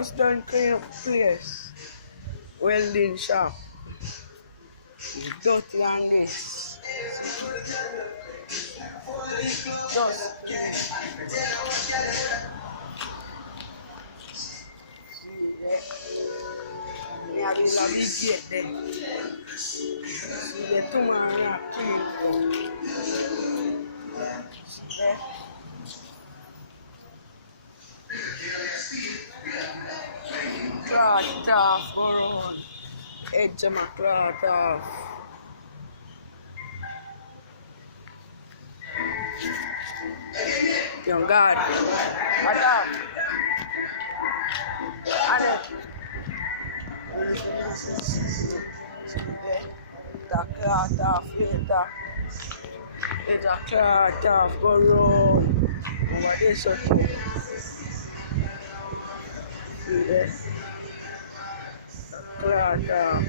just done clean up the place. Welding shop. It's dirty and this. Just me have a big gate there. See the two man me are clean from. There. Cloth it off, go around. Edge of my cloth off. Young God. What up? And the cloth off later. Let the cloth off, go round. Over this okay. See there? The cloth off.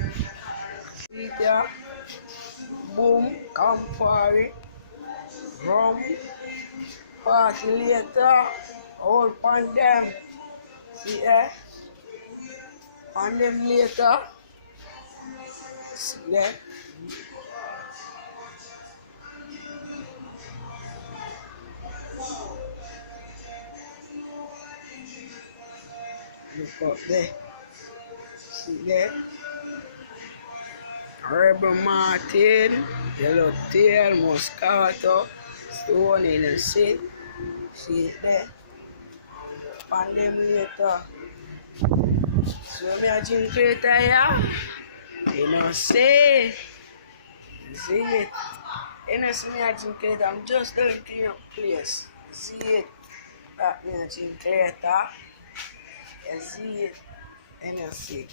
See there? Boom, Campari, rum, party later, all pan them. See there? Pan them later. See there? Look up there. See there? Rebel Martin, Yellowtail, Moscato, Stone Innocent. See it there? Find them later. So me a drink later here. You know see? See it? You know see me a drink later. I'm just doing clean up place. See it? That me a drink later. You see it? You know see.